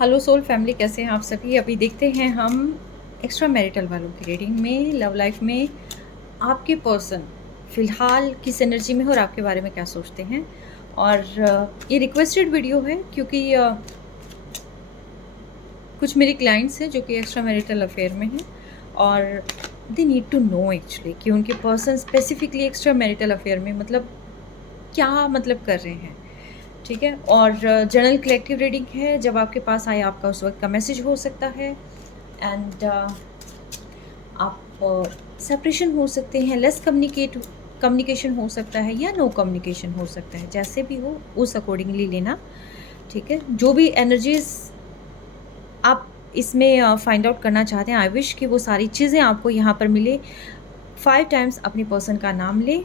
Hello soul family, कैसे हैं आप सभी। अभी देखते हैं हम एक्स्ट्रा मैरिटल वालों की रीडिंग में, लव लाइफ में आपके पर्सन फ़िलहाल किस एनर्जी में है और आपके बारे में क्या सोचते हैं। और ये रिक्वेस्टेड वीडियो है क्योंकि कुछ मेरे क्लाइंट्स हैं जो कि एक्स्ट्रा मैरिटल अफेयर में हैं और they need to know actually कि उनके person specifically extra marital affair में मतलब क्या मतलब कर रहे हैं। ठीक है। और जनरल कलेक्टिव रीडिंग है। जब आपके पास आए आपका उस वक्त का मैसेज हो सकता है। एंड आप सेपरेशन हो सकते हैं, लेस कम्युनिकेशन हो सकता है या नो कम्युनिकेशन हो सकता है, जैसे भी हो उस अकॉर्डिंगली लेना। ठीक है। जो भी एनर्जीज आप इसमें फाइंड आउट करना चाहते हैं, आई विश कि वो सारी चीज़ें आपको यहाँ पर मिले। 5 टाइम्स अपने पर्सन का नाम लें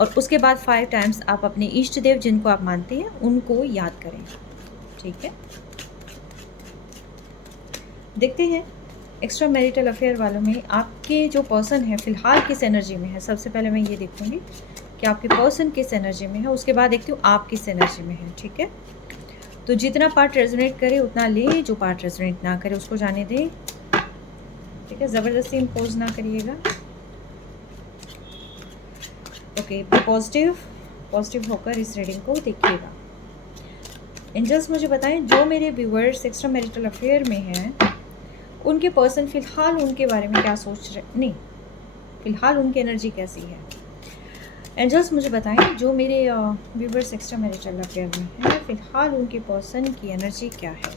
और उसके बाद 5 टाइम्स आप अपने इष्ट देव जिनको आप मानते हैं उनको याद करें। ठीक है। देखते हैं एक्स्ट्रा मैरिटल अफेयर वालों में आपके जो पर्सन है फ़िलहाल किस एनर्जी में है। सबसे पहले मैं ये देखूंगी कि आपके पर्सन किस एनर्जी में है, उसके बाद देखती हूँ आप किस एनर्जी में है। ठीक है। तो जितना पार्ट रेजोनेट करे उतना ले, जो पार्ट रेजोनेट ना करे उसको जाने दे। ठीक है। ज़बरदस्ती इम्पोज ना करिएगा। ओके, पॉजिटिव होकर इस रीडिंग को देखिएगा। एंजल्स मुझे बताएं, जो मेरे व्यूअर्स एक्स्ट्रा मैरिटल अफेयर में हैं उनके पर्सन फ़िलहाल उनके बारे में क्या सोच रहे, नहीं, फ़िलहाल उनकी एनर्जी कैसी है। एंजल्स मुझे बताएं, जो मेरे व्यूअर्स एक्स्ट्रा मैरिटल अफेयर में हैं फ़िलहाल उनके पर्सन की एनर्जी क्या है।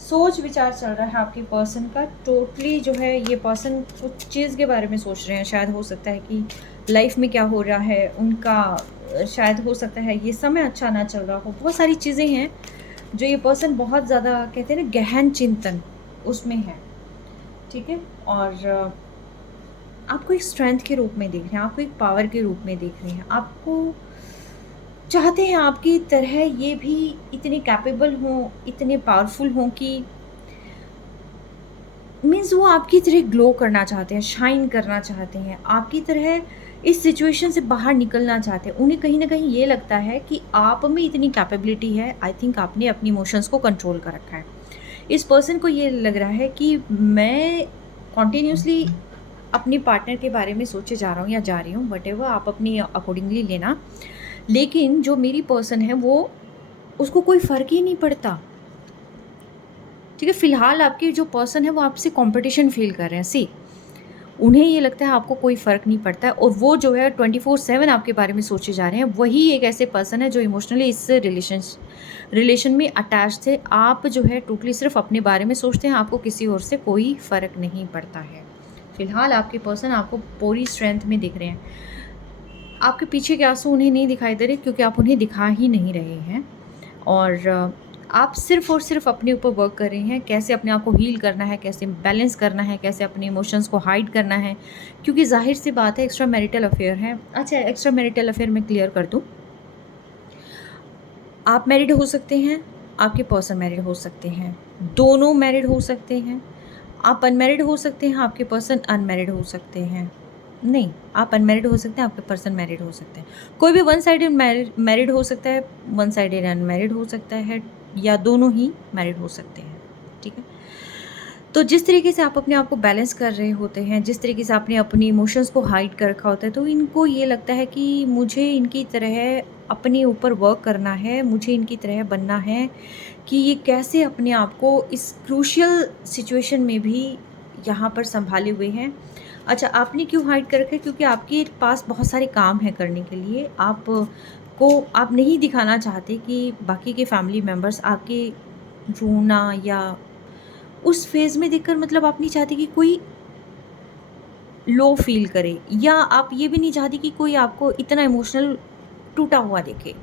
सोच विचार चल रहा है आपके पर्सन का टोटली जो है। ये पर्सन कुछ चीज़ के बारे में सोच रहे हैं। शायद हो सकता है कि लाइफ में क्या हो रहा है उनका, शायद हो सकता है ये समय अच्छा ना चल रहा हो। बहुत सारी चीज़ें हैं जो ये पर्सन बहुत ज़्यादा कहते हैं ना गहन चिंतन उसमें है। ठीक है। और आपको एक स्ट्रेंथ के रूप में देख रहे हैं, आपको एक पावर के रूप में देख रहे हैं, आपको चाहते हैं आपकी तरह ये भी इतने कैपेबल हों, इतने पावरफुल हों कि मीन्स वो आपकी तरह ग्लो करना चाहते हैं, शाइन करना चाहते हैं, आपकी तरह इस सिचुएशन से बाहर निकलना चाहते हैं। उन्हें कहीं ना कहीं ये लगता है कि आप में इतनी कैपेबिलिटी है। आई थिंक आपने अपनी इमोशंस को कंट्रोल कर रखा है। इस पर्सन को ये लग रहा है कि मैं कॉन्टीन्यूसली अपनी पार्टनर के बारे में सोचे जा रहा हूँ या जा रही हूँ, वट एवर आप अपनी अकॉर्डिंगली लेना। लेकिन जो मेरी पर्सन है वो, उसको कोई फ़र्क ही नहीं पड़ता। ठीक है। फ़िलहाल आपके जो पर्सन है वो आपसे कंपटीशन फील कर रहे हैं। सी, उन्हें ये लगता है आपको कोई फ़र्क नहीं पड़ता है और वो जो है 24/7 आपके बारे में सोचे जा रहे हैं। वही एक ऐसे पर्सन है जो इमोशनली इस रिलेशन में अटैच थे। आप जो है टोटली सिर्फ अपने बारे में सोचते हैं, आपको किसी और से कोई फ़र्क नहीं पड़ता है। फ़िलहाल आपके पर्सन आपको पूरी स्ट्रेंथ में दिख रहे हैं। आपके पीछे के आंसू उन्हें नहीं दिखाई दे रहे क्योंकि आप उन्हें दिखा ही नहीं रहे हैं। और आप सिर्फ़ और सिर्फ अपने ऊपर वर्क कर रहे हैं, कैसे अपने आप को हील करना है, कैसे बैलेंस करना है, कैसे अपने इमोशंस को हाइड करना है। क्योंकि ज़ाहिर सी बात है एक्स्ट्रा मैरिटल अफेयर है। अच्छा, एक्स्ट्रा मैरिटल अफेयर मैं क्लियर कर दूँ, आप मैरिड हो सकते हैं, आपके पर्सन मैरिड हो सकते हैं, दोनों मैरिड हो सकते हैं, आप अनमैरिड हो सकते हैं, आपके पर्सन अनमैरिड हो सकते हैं। नहीं, आप अनमैरिड हो सकते हैं, आपके पर्सन मैरिड हो सकते हैं। कोई भी वन साइडेड मैरिड हो सकता है, वन साइडेड अनमैरिड हो सकता है, या दोनों ही मैरिड हो सकते हैं। ठीक है। तो जिस तरीके से आप अपने आप को बैलेंस कर रहे होते हैं, जिस तरीके से आपने अपनी इमोशंस को हाइड कर रखा होता है, तो इनको ये लगता है कि मुझे इनकी तरह अपने ऊपर वर्क करना है, मुझे इनकी तरह बनना है कि ये कैसे अपने आप को इस क्रूशियल सिचुएशन में भी यहाँ पर संभाले हुए हैं। अच्छा, आपने क्यों हाइड कर रखा है? क्योंकि आपके पास बहुत सारे काम हैं करने के लिए। आप नहीं दिखाना चाहते कि बाकी के फैमिली मेम्बर्स आपके रोना या उस फेज़ में देखकर, मतलब आप नहीं चाहते कि कोई लो फ़ील करे, या आप ये भी नहीं चाहते कि कोई आपको इतना इमोशनल टूटा हुआ देखे।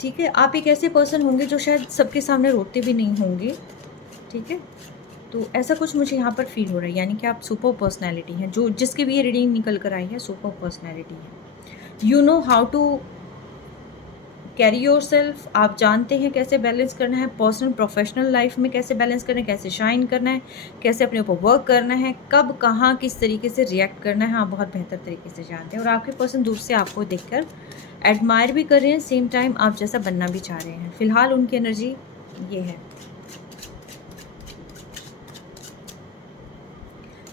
ठीक है। आप एक ऐसे पर्सन होंगे जो शायद सबके सामने रोते भी नहीं होंगे। ठीक है। तो ऐसा कुछ मुझे यहाँ पर फ़ील हो रहा है, यानी कि आप सुपर पर्सनैलिटी हैं। जो जिसकी भी ये रीडिंग निकल कर आई है, सुपर पर्सनैलिटी है। You know how to carry yourself, आप जानते हैं कैसे बैलेंस करना है, पर्सनल प्रोफेशनल लाइफ में कैसे बैलेंस करना है, कैसे शाइन करना है, कैसे अपने ऊपर वर्क करना है, कब कहाँ किस तरीके से रिएक्ट करना है, आप बहुत बेहतर तरीके से जानते हैं। और आपके पर्सन दूर से आपको देखकर एडमायर भी कर रहे हैं, सेम टाइम आप जैसा बनना भी चाह रहे हैं। फिलहाल उनकी एनर्जी ये है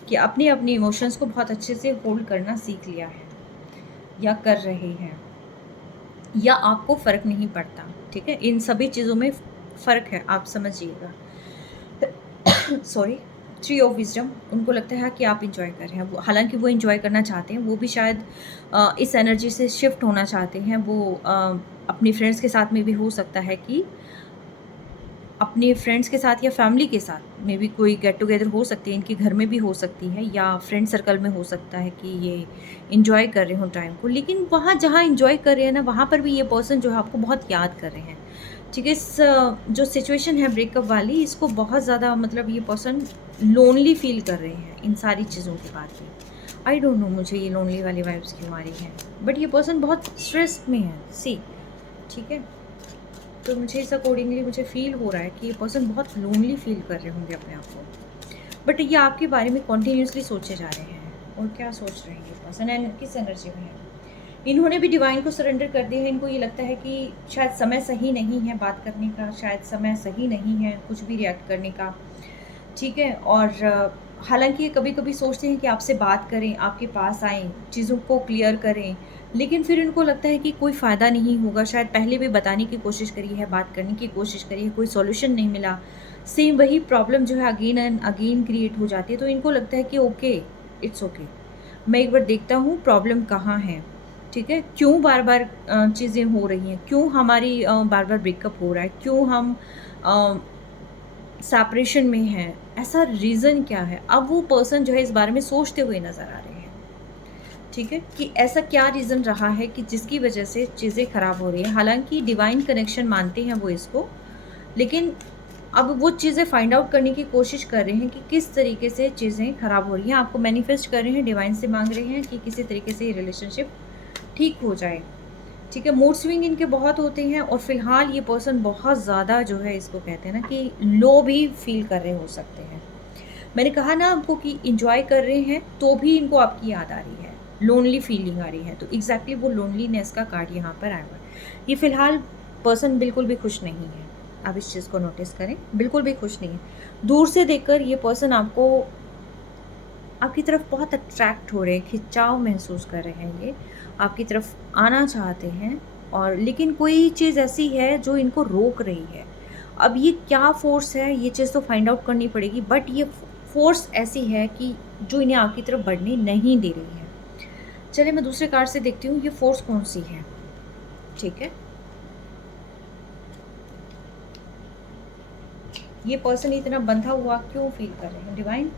कि अपने अपने इमोशंस को बहुत अच्छे से होल्ड करना सीख लिया है या कर रहे हैं, या आपको फ़र्क नहीं पड़ता। ठीक है, इन सभी चीज़ों में फ़र्क है, आप समझिएगा। सॉरी। 3 ऑफ विज़डम, उनको लगता है कि आप इंजॉय कर रहे हैं, हालांकि वो इंजॉय करना चाहते हैं, वो भी शायद इस एनर्जी से शिफ्ट होना चाहते हैं। वो अपनी फ्रेंड्स के साथ में भी हो सकता है कि अपने फ्रेंड्स के साथ या फैमिली के साथ में भी कोई गेट टुगेदर हो सकती है, इनके घर में भी हो सकती है, या फ्रेंड सर्कल में हो सकता है कि ये इन्जॉय कर रहे हों टाइम को। लेकिन वहाँ जहाँ इन्जॉय कर रहे हैं ना, वहाँ पर भी ये पर्सन जो है आपको बहुत याद कर रहे हैं। ठीक है, इस जो सिचुएशन है ब्रेकअप वाली, इसको बहुत ज़्यादा मतलब ये पर्सन लोनली फील कर रहे हैं इन सारी चीज़ों के बाद में। आई डोंट नो मुझे ये लोनली वाली वाइब्स क्यों आ रही हैं, बट ये पर्सन बहुत स्ट्रेस में है। सी, ठीक है, तो मुझे इस अकॉर्डिंगली मुझे फ़ील हो रहा है कि ये पर्सन बहुत लोनली फील कर रहे होंगे अपने आप को, बट ये आपके बारे में कॉन्टीन्यूसली सोचे जा रहे हैं। और क्या सोच रहे हैं ये पर्सन एंड किस एनर्जी में है? इन्होंने भी डिवाइन को सरेंडर कर दिया है। इनको ये लगता है कि शायद समय सही नहीं है बात करने का, शायद समय सही नहीं है कुछ भी रिएक्ट करने का। ठीक है, और हालांकि ये कभी कभी सोचते हैं कि आपसे बात करें, आपके पास आएँ, चीज़ों को क्लियर करें, लेकिन फिर इनको लगता है कि कोई फ़ायदा नहीं होगा। शायद पहले भी बताने की कोशिश करी है, बात करने की कोशिश करी है, कोई सॉल्यूशन नहीं मिला, सेम वही प्रॉब्लम जो है अगेन एंड अगेन क्रिएट हो जाती है। तो इनको लगता है कि ओके, इट्स ओके, मैं एक बार देखता हूँ प्रॉब्लम कहाँ है। ठीक है, क्यों बार बार चीज़ें हो रही हैं, क्यों हमारी बार बार ब्रेकअप हो रहा है, क्यों हम सेपरेशन में हैं, ऐसा रीज़न क्या है? अब वो पर्सन जो है इस बारे में सोचते हुए नज़र आ रहे हैं। ठीक है, कि ऐसा क्या रीज़न रहा है कि जिसकी वजह से चीज़ें ख़राब हो रही हैं। हालांकि डिवाइन कनेक्शन मानते हैं वो इसको, लेकिन अब वो चीज़ें फाइंड आउट करने की कोशिश कर रहे हैं कि किस तरीके से चीज़ें ख़राब हो रही हैं। आपको मैनिफेस्ट कर रहे हैं, डिवाइन से मांग रहे हैं कि किसी तरीके से ये रिलेशनशिप ठीक हो जाए। ठीक है, मूड स्विंग इनके बहुत होते हैं, और फिलहाल ये पर्सन बहुत ज़्यादा जो है इसको कहते हैं ना कि लो भी फील कर रहे हो सकते हैं। मैंने कहा ना आपको कि इंजॉय कर रहे हैं तो भी इनको आपकी याद आ रही है, लोनली फीलिंग आ रही है। तो एग्जैक्टली वो लोनलीनेस का कार्ड यहाँ पर आया हुआ है। ये फिलहाल पर्सन बिल्कुल भी खुश नहीं है, आप इस चीज़ को नोटिस करें, बिल्कुल भी खुश नहीं है। दूर से देखकर ये पर्सन आपको आपकी तरफ बहुत अट्रैक्ट हो रहे हैं, खिंचाव महसूस कर रहे हैं, ये आपकी तरफ आना चाहते हैं, और लेकिन कोई चीज़ ऐसी है जो इनको रोक रही है। अब ये क्या फ़ोर्स है, ये चीज़ तो फाइंड आउट करनी पड़ेगी, बट ये फ़ोर्स ऐसी है कि जो इन्हें आपकी तरफ बढ़ने नहीं दे रही है। चलिए मैं दूसरे कार्ड से देखती हूँ ये फ़ोर्स कौन सी है। ठीक है, ये पर्सन इतना बंधा हुआ क्यों फील कर रहे हैं? डिवाइन,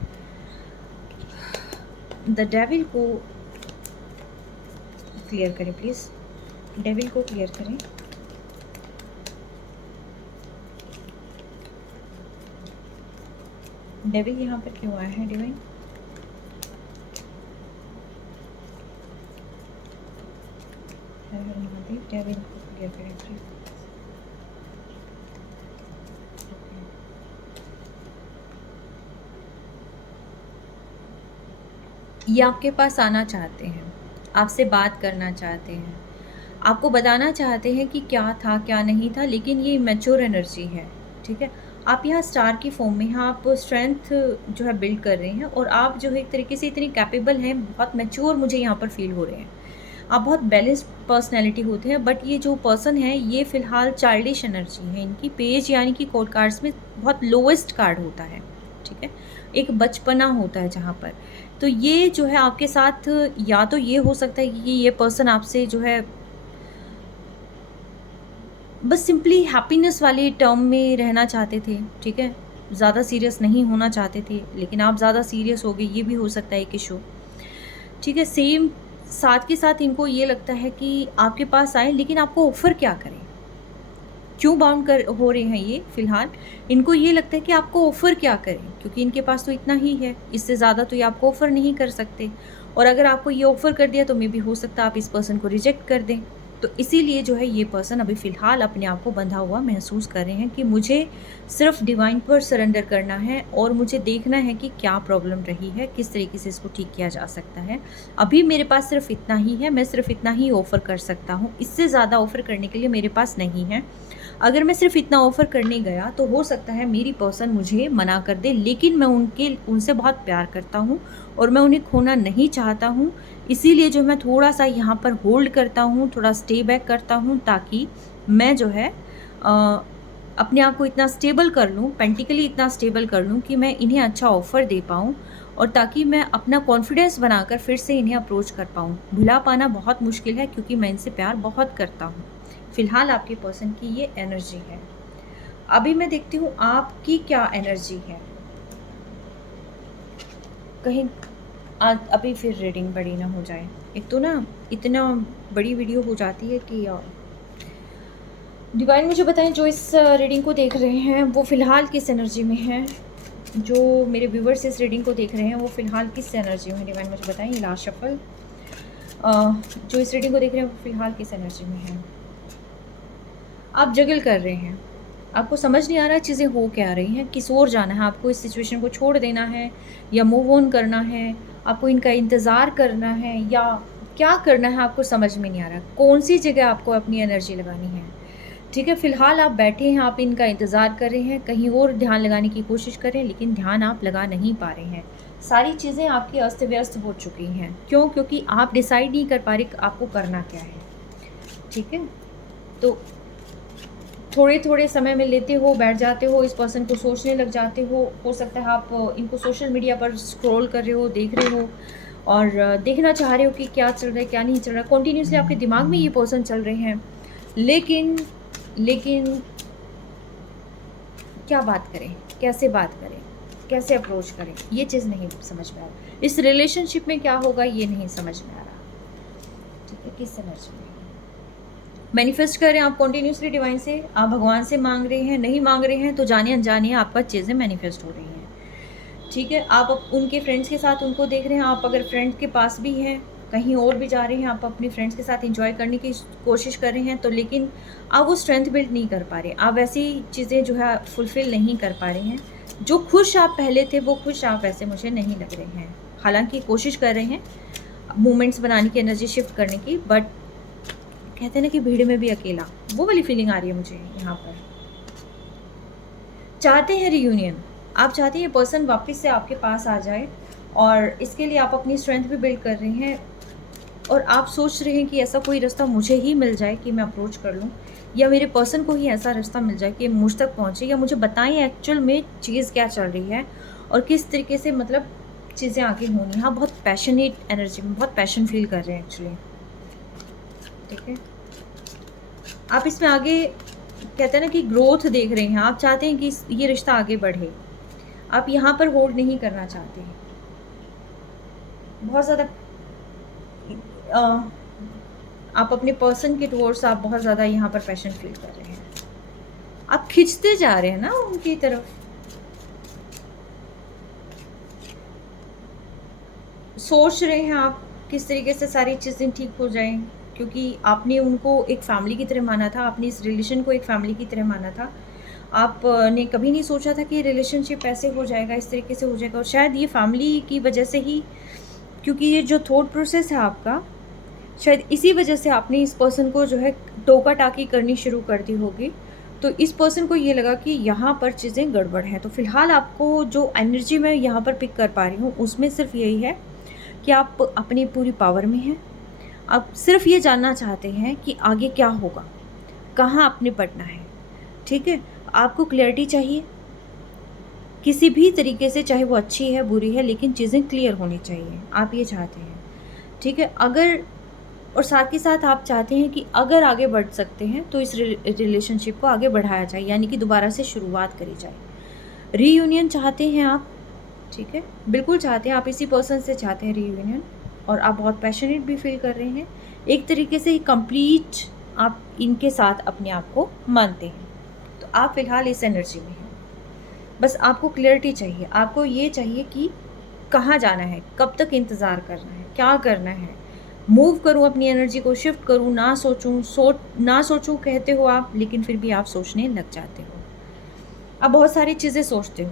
द डेविल को क्लियर करें प्लीज़, डेविल को क्लियर करें। डेविल यहाँ पर क्यों आया है? डिवाइन, डेविल को क्लियर करें प्लीज़। ये आपके पास आना चाहते हैं, आपसे बात करना चाहते हैं, आपको बताना चाहते हैं कि क्या था क्या नहीं था, लेकिन ये मैच्योर एनर्जी है। ठीक है, आप यहाँ स्टार की फॉर्म में हैं, आप स्ट्रेंथ जो है बिल्ड कर रहे हैं, और आप जो है एक तरीके से इतनी कैपेबल हैं, बहुत मैच्योर मुझे यहाँ पर फील हो रहे हैं। आप बहुत बैलेंस्ड पर्सनैलिटी होते हैं, बट ये जो पर्सन है ये फ़िलहाल चाइल्डिश एनर्जी है इनकी। पेज यानी कि कोर्ट कार्ड्स में बहुत लोएस्ट कार्ड होता है। ठीक है, एक बचपना होता है जहाँ पर, तो ये जो है आपके साथ, या तो ये हो सकता है कि ये पर्सन आपसे जो है बस सिंपली हैप्पीनेस वाले टर्म में रहना चाहते थे। ठीक है, ज़्यादा सीरियस नहीं होना चाहते थे, लेकिन आप ज़्यादा सीरियस हो गए, ये भी हो सकता है एक इशू। ठीक है, सेम साथ के साथ इनको ये लगता है कि आपके पास आए, लेकिन आपको ऑफ़र क्या करें, क्यों बाउंड कर हो रहे हैं ये फ़िलहाल? इनको ये लगता है कि आपको ऑफ़र क्या करें, क्योंकि इनके पास तो इतना ही है, इससे ज़्यादा तो ये आपको ऑफ़र नहीं कर सकते, और अगर आपको ये ऑफ़र कर दिया तो मे बी हो सकता है आप इस पर्सन को रिजेक्ट कर दें। तो इसीलिए जो है ये पर्सन अभी फ़िलहाल अपने आप को बंधा हुआ महसूस कर रहे हैं कि मुझे सिर्फ डिवाइन पर सरेंडर करना है और मुझे देखना है कि क्या प्रॉब्लम रही है, किस तरीके से इसको ठीक किया जा सकता है। अभी मेरे पास सिर्फ इतना ही है, मैं सिर्फ इतना ही ऑफ़र कर सकता हूँ, इससे ज़्यादा ऑफ़र करने के लिए मेरे पास नहीं है। अगर मैं सिर्फ इतना ऑफ़र करने गया तो हो सकता है मेरी पर्सन मुझे मना कर दे, लेकिन मैं उनसे बहुत प्यार करता हूँ और मैं उन्हें खोना नहीं चाहता हूँ। इसीलिए जो मैं थोड़ा-सा यहाँ पर होल्ड करता हूँ, थोड़ा स्टे बैक करता हूँ, ताकि मैं जो है अपने आप को इतना स्टेबल कर लूँ, पेंटिकली इतना स्टेबल कर लूँ कि मैं इन्हें अच्छा ऑफ़र दे पाऊँ और ताकि मैं अपना कॉन्फिडेंस बनाकर फिर से इन्हें अप्रोच कर पाऊँ। भुला पाना बहुत मुश्किल है क्योंकि मैं इनसे प्यार बहुत करता हूँ। फ़िलहाल आपके पर्सन की ये एनर्जी है। अभी मैं देखती हूँ आपकी क्या एनर्जी है। कहीं अभी फिर रीडिंग बड़ी ना हो जाए। एक तो ना इतना बड़ी वीडियो हो जाती है कि डिवाइन मुझे बताएं जो इस रीडिंग को देख रहे हैं वो फ़िलहाल किस एनर्जी में हैं। जो मेरे व्यूवर्स इस रीडिंग को देख रहे हैं वो फ़िलहाल किस एनर्जी में है, डिवाइन मुझे बताएं। ये लास्ट शफल जो इस रीडिंग को देख रहे हैं वो फ़िलहाल किस एनर्जी में है। आप जगल कर रहे हैं, आपको समझ नहीं आ रहा चीज़ें हो क्या रही हैं, किस ओर जाना है, आपको इस सिचुएशन को छोड़ देना है या मूव ऑन करना है, आपको इनका इंतज़ार करना है या क्या करना है, आपको समझ में नहीं आ रहा कौन सी जगह आपको अपनी एनर्जी लगानी है। ठीक है, फ़िलहाल आप बैठे हैं, आप इनका इंतज़ार कर रहे हैं, कहीं और ध्यान लगाने की कोशिश कर रहे हैं, लेकिन ध्यान आप लगा नहीं पा रहे हैं। सारी चीज़ें आपकी अस्त व्यस्त हो चुकी हैं। क्यों? क्योंकि आप डिसाइड नहीं कर पा रहे आपको करना क्या है। ठीक है, तो थोड़े-थोड़े समय में लेते हो, बैठ जाते हो, इस पर्सन को सोचने लग जाते हो सकता है आप इनको सोशल मीडिया पर स्क्रॉल कर रहे हो, देख रहे हो और देखना चाह रहे हो कि क्या चल रहा है, क्या नहीं चल रहा। कंटिन्यूअसली आपके दिमाग में ये पर्सन चल रहे हैं, लेकिन क्या बात करें, कैसे बात करें, कैसे अप्रोच करें, ये चीज़ नहीं समझ में आ रहा। इस रिलेशनशिप में क्या होगा ये नहीं समझ में आ रहा। ठीक है, किस एनर्जी में मैनिफेस्ट कर रहे हैं आप कंटिन्यूसली डिवाइन से, आप भगवान से मांग रहे हैं, नहीं मांग रहे हैं तो जाने अनजाने आपका चीज़ें मैनिफेस्ट हो रही हैं। ठीक है, आप उनके फ्रेंड्स के साथ उनको देख रहे हैं, आप अगर फ्रेंड के पास भी हैं, कहीं और भी जा रहे हैं, आप अपने फ्रेंड्स के साथ एंजॉय करने की कोशिश कर रहे हैं, तो लेकिन आप वो स्ट्रेंथ बिल्ड नहीं कर पा रहे, आप ऐसी चीज़ें जो है फुलफ़िल नहीं कर पा रहे हैं। जो खुश आप पहले थे वो खुश आप वैसे मुझे नहीं लग रहे हैं। हालाँकि कोशिश कर रहे हैं मूवमेंट्स बनाने की, एनर्जी शिफ्ट करने की, बट कहते हैं ना कि भीड़ में भी अकेला, वो वाली फीलिंग आ रही है मुझे यहाँ पर। चाहते हैं रियूनियन, आप चाहते हैं ये पर्सन वापस से आपके पास आ जाए और इसके लिए आप अपनी स्ट्रेंथ भी बिल्ड कर रहे हैं और आप सोच रहे हैं कि ऐसा कोई रास्ता मुझे ही मिल जाए कि मैं अप्रोच कर लूँ या मेरे पर्सन को ही ऐसा रास्ता मिल जाए कि मुझ तक पहुँचे या मुझे बताएं एक्चुअल में चीज़ क्या चल रही है और किस तरीके से मतलब चीज़ें आगे होनी। हाँ, बहुत पैशनेट एनर्जी में, बहुत पैशन फील कर रहे हैं एक्चुअली। ठीक है, आप इसमें आगे कहते हैं ना कि ग्रोथ देख रहे हैं, आप चाहते हैं कि ये रिश्ता आगे बढ़े, आप यहाँ पर होल्ड नहीं करना चाहते हैं। बहुत ज़्यादा आप अपने पर्सन के टुवर्ड्स आप बहुत ज़्यादा यहाँ पर पैशन फील कर रहे हैं, आप खिंचते जा रहे हैं ना उनकी तरफ। सोच रहे हैं आप किस तरीके से सारी चीज़ें ठीक हो जाएं, क्योंकि आपने उनको एक फैमिली की तरह माना था, आपने इस रिलेशन को एक फैमिली की तरह माना था। आपने कभी नहीं सोचा था कि रिलेशनशिप ऐसे हो जाएगा, इस तरीके से हो जाएगा और शायद ये फैमिली की वजह से ही, क्योंकि ये जो थॉट प्रोसेस है आपका, शायद इसी वजह से आपने इस पर्सन को जो है टोका टाकी करनी शुरू कर दी होगी। तो इस पर्सन को ये लगा कि यहाँ पर चीज़ें गड़बड़ हैं। तो फ़िलहाल आपको जो एनर्जी मैं यहाँ पर पिक कर पा रही हूँ उसमें सिर्फ यही है कि आप अपनी पूरी पावर में हैं। आप सिर्फ ये जानना चाहते हैं कि आगे क्या होगा, कहाँ आपने बढ़ना है। ठीक है, आपको क्लैरिटी चाहिए किसी भी तरीके से, चाहे वो अच्छी है बुरी है, लेकिन चीज़ें क्लियर होनी चाहिए, आप ये चाहते हैं। ठीक है, अगर और साथ ही साथ आप चाहते हैं कि अगर आगे बढ़ सकते हैं तो इस रिलेशनशिप को आगे बढ़ाया जाए, यानी कि दोबारा से शुरुआत करी जाए। रीयूनियन चाहते हैं आप, ठीक है, बिल्कुल चाहते हैं आप, इसी पर्सन से चाहते हैं रीयूनियन और आप बहुत पैशनेट भी फील कर रहे हैं। एक तरीके से कंप्लीट आप इनके साथ अपने आप को मानते हैं। तो आप फ़िलहाल इस एनर्जी में हैं, बस आपको क्लियरिटी चाहिए, आपको ये चाहिए कि कहाँ जाना है, कब तक इंतज़ार करना है, क्या करना है, मूव करूँ, अपनी एनर्जी को शिफ्ट करूँ, ना सोचूँ कहते हो आप, लेकिन फिर भी आप सोचने लग जाते हो। आप बहुत सारी चीज़ें सोचते हो,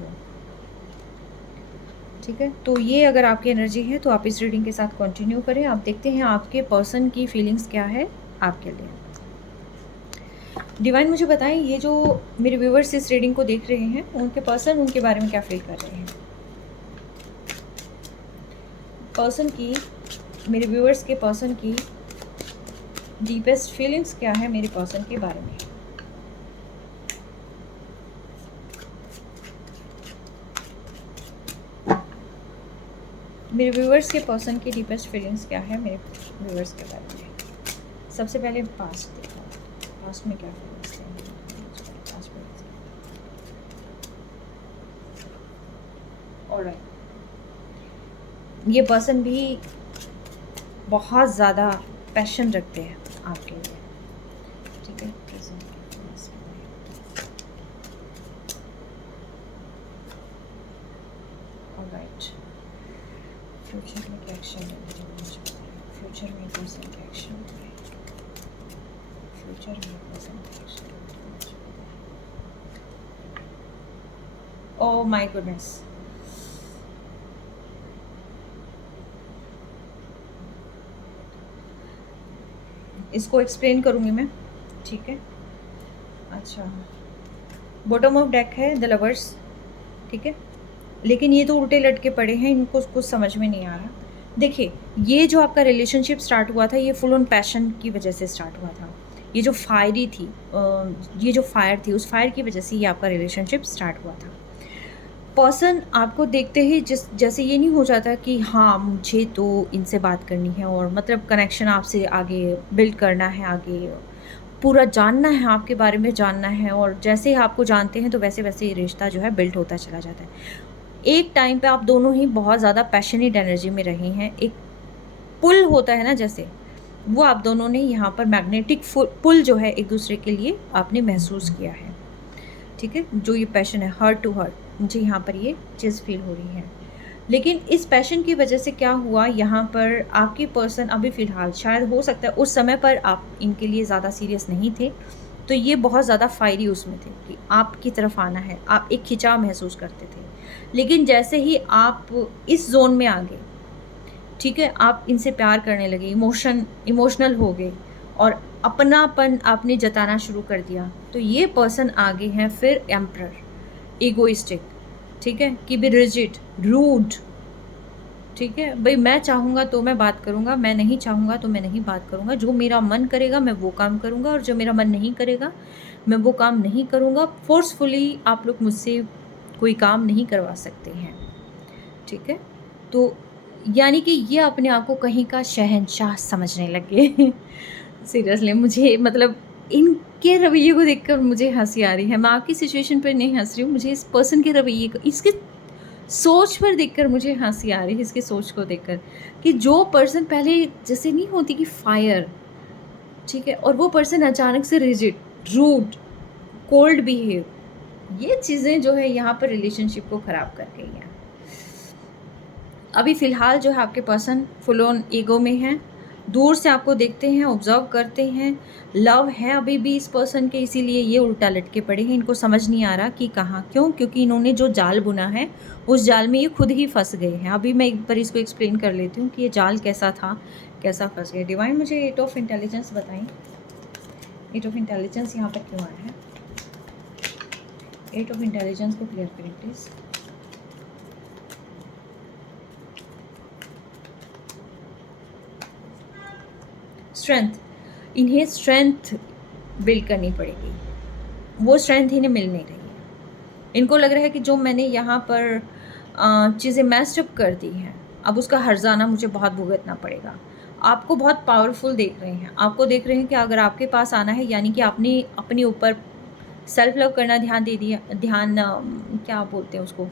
ठीक है। तो ये अगर आपकी एनर्जी है तो आप इस रीडिंग के साथ कंटिन्यू करें। आप देखते हैं आपके पर्सन की फीलिंग्स क्या है आपके लिए। डिवाइन मुझे बताएं, ये जो मेरे व्यूवर्स इस रीडिंग को देख रहे हैं, उनके पर्सन उनके बारे में क्या फील कर रहे हैं। पर्सन की, मेरे व्यूवर्स के पर्सन की डीपेस्ट फीलिंग्स क्या है मेरे पर्सन के बारे में। मेरे व्यूवर्स के पर्सन की डीपेस्ट फीलिंग्स क्या है मेरे व्यूवर्स के बारे में। सबसे पहले पास्ट देखा, पास्ट में क्या फीलिंग्स थे पास्ट में। ऑलराइट, ये पर्सन भी बहुत ज़्यादा पैशन रखते हैं आपके लिए, ठीक है। ऑलराइट, फ्यूचर में क्या एक्शन लेंगे, फ्यूचर में पर्सन क्या एक्शन लेंगे, फ्यूचर में पर्सन क्या एक्शन लेंगे। ओह माय गुडनेस, इसको एक्सप्लेन करूँगी मैं, ठीक है। अच्छा, बॉटम ऑफ डेक है द लवर्स, ठीक है, लेकिन ये तो उल्टे लटके पड़े हैं, इनको कुछ समझ में नहीं आ रहा। देखिए, ये जो आपका रिलेशनशिप स्टार्ट हुआ था, ये फुल ऑन पैशन की वजह से स्टार्ट हुआ था। ये जो फायरी थी, ये जो फायर थी, उस फायर की वजह से ये आपका रिलेशनशिप स्टार्ट हुआ था। पर्सन आपको देखते ही जैसे ये नहीं हो जाता कि हाँ मुझे तो इनसे बात करनी है, और मतलब कनेक्शन आपसे आगे बिल्ड करना है, आगे पूरा जानना है, आपके बारे में जानना है, और जैसे ही आपको जानते हैं तो वैसे वैसे ये रिश्ता जो है बिल्ड होता चला जाता है। एक टाइम पे आप दोनों ही बहुत ज़्यादा पैशनेट एनर्जी में रहे हैं। एक पुल होता है ना, जैसे वो आप दोनों ने यहाँ पर मैग्नेटिक पुल जो है एक दूसरे के लिए आपने महसूस किया है, ठीक है। जो ये पैशन है हार्ट टू हार्ट, मुझे यहाँ पर ये चीज़ फील हो रही है। लेकिन इस पैशन की वजह से क्या हुआ, यहाँ पर आपके पर्सन अभी फ़िलहाल, शायद हो सकता है उस समय पर आप इनके लिए ज़्यादा सीरियस नहीं थे, तो ये बहुत ज़्यादा फायरी उसमें थे कि आपकी तरफ आना है, आप एक खिंचाव महसूस करते थे। लेकिन जैसे ही आप इस जोन में आ गए, ठीक है, आप इनसे प्यार करने लगे, इमोशनल हो गए और अपनापन आपने जताना शुरू कर दिया, तो ये पर्सन आगे हैं फिर एम्परर, ईगोइस्टिक, ठीक है, कि भी रिजिड, रूड, ठीक है। भाई मैं चाहूँगा तो मैं बात करूँगा, मैं नहीं चाहूँगा तो मैं नहीं बात करूँगा, जो मेरा मन करेगा मैं वो काम करूँगा, और जो मेरा मन नहीं करेगा मैं वो काम नहीं करूँगा। फोर्सफुली आप लोग मुझसे कोई काम नहीं करवा सकते हैं, ठीक है। तो यानी कि ये अपने आप को कहीं का शहंशाह समझने लगे। सीरियसली मुझे मतलब इनके रवैये को देखकर मुझे हँसी आ रही है। मैं आपकी सिचुएशन पर नहीं हँस रही हूँ, मुझे इस पर्सन के रवैये को, इसके सोच पर देखकर मुझे हँसी आ रही है, इसकी सोच को देखकर, कि जो पर्सन पहले जैसे नहीं होती कि फायर, ठीक है, और वो पर्सन अचानक से रिजिड, रूड, कोल्ड बिहेव, ये चीज़ें जो है यहाँ पर रिलेशनशिप को ख़राब कर गई हैं। अभी फ़िलहाल जो है आपके पर्सन फुल ऑन ईगो में हैं, दूर से आपको देखते हैं, ऑब्जर्व करते हैं, लव है अभी भी इस पर्सन के, इसीलिए ये उल्टा लटके पड़े हैं। इनको समझ नहीं आ रहा कि कहाँ क्यों, क्योंकि इन्होंने जो जाल बुना है उस जाल में ये खुद ही फंस गए हैं। अभी मैं एक बार इसको एक्सप्लेन कर लेती हूँ कि ये जाल कैसा था, कैसा फंस गए। डिवाइन मुझे 8 ऑफ इंटेलिजेंस बताएं, 8 ऑफ इंटेलिजेंस यहाँ पर क्यों आया है। 8 ऑफ इंटेलिजेंस को क्लियर करें प्लीज़। स्ट्रेंथ, इन्हें स्ट्रेंथ बिल्ड करनी पड़ेगी, वो स्ट्रेंथ इन्हें मिल नहीं रही है। इनको लग रहा है कि जो मैंने यहाँ पर चीज़ें मैस्टअप कर दी हैं, अब उसका हर्जाना मुझे बहुत भुगतना पड़ेगा। आपको बहुत पावरफुल देख रहे हैं, आपको देख रहे हैं कि अगर आपके पास आना है, यानी कि आपने अपने ऊपर सेल्फ लव करना ध्यान दे दिया, क्या बोलते हैं उसको,